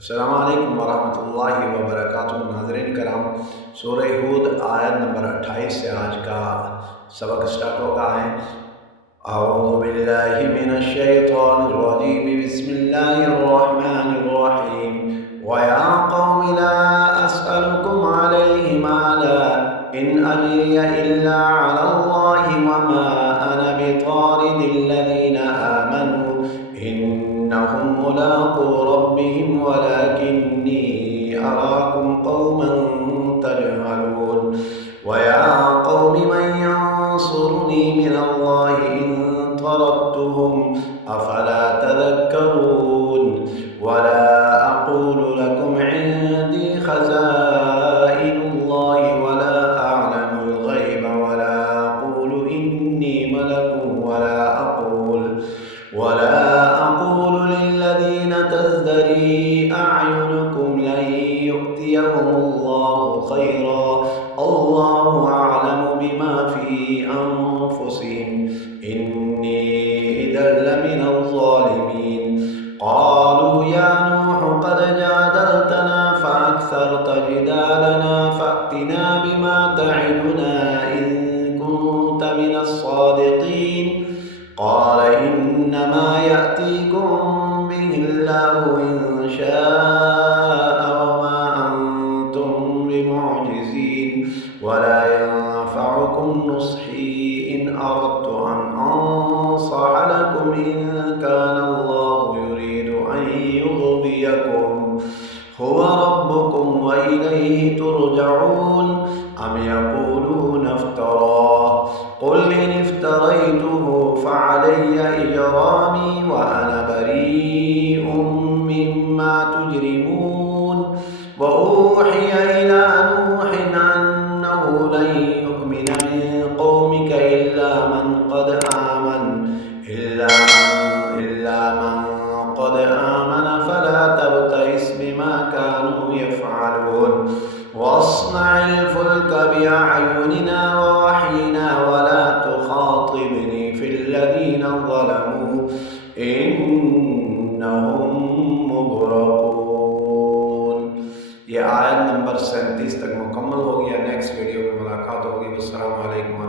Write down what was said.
अस्सलामु अलैकुम वरहमतुल्लाहि वबरकातुहू। नाज़रीन कराम, सूरह हूद आयत नंबर 28 से आज का सबक स्टार्ट होगा है। अऊज़ु बिल्लाहि मिनश शैतानिर रजीम, बिस्मिल्लाहिर रहमानिर रहीम। व या कौमि ला अस्अलुकुम अलैहि माला इन अज्रिय इल्ला अलल्लाहि व मा अना बितारिदिल लज़ीना आमनू इन्नहुम मुलाक़ू रब्बिहिम वलाकिन्नी अराकुम कौमन तजहलून। व या कौमि मन यंसुरुनी मिनल्लाहि इन तरद्तुहुम अफला तज़क्करून। वला अक़ूलु लकुम इंदी खज़ाइनुल्लाहि वला अअलमुल ग़ैब वला अक़ूलु इन्नी मलकुन वला अक़ूलु लिल्लज़ीना तज़दरी अअयुनुकुम लन युअतियहुमुल्लाहु खैरा अल्लाहु अअलमु बिमा फ़ी अनफ़ुसिहिम इन्नी इज़न लमिनज़ ज़ालिमीन। क़ालू या नूह क़द जादलतना फ़अक्सरत जिदालना फ़अतिना बिमा तइदुना इन कुन्त मिनस सादिक़ीन। क़ाल इन्नमा यअतीकुम बिहिल्लाहु इन शाअ वमा अंतुम बिमुअजिज़ीन। वला यंफ़उकुम नुस्ही इन अरदतु अन अंसह लकुम इन कान अल्लाहु युरीदु अन युग़वियकुम हुवा रब्बुकुम व इलैहि तुरजऊन। अम यक़ूलून इफ्तराह क़ुल इन इफ्तरैतुहु फ़अलय्य इजरामी व अना बरीउम मिम्मा तुजरिमून। व ऊहिय इला नूहिन अन्नहु लन यु'मिन मिन क़ौमिक इल्ला मन क़द आमन फला तब्तइस बिमा कानू यफ़अलून। वस्नइल फ़ुल्क बिअअयुनिना व वह्यिना वला तुख़ातिबनी फ़िल्लज़ीना ज़लमू इन्नहुम मुग़रक़ून। ये आयत नंबर 37 तक मुकम्मल हो गया। नेक्स्ट वीडियो में मुलाकात होगी। अस्सलामु अलैकुम।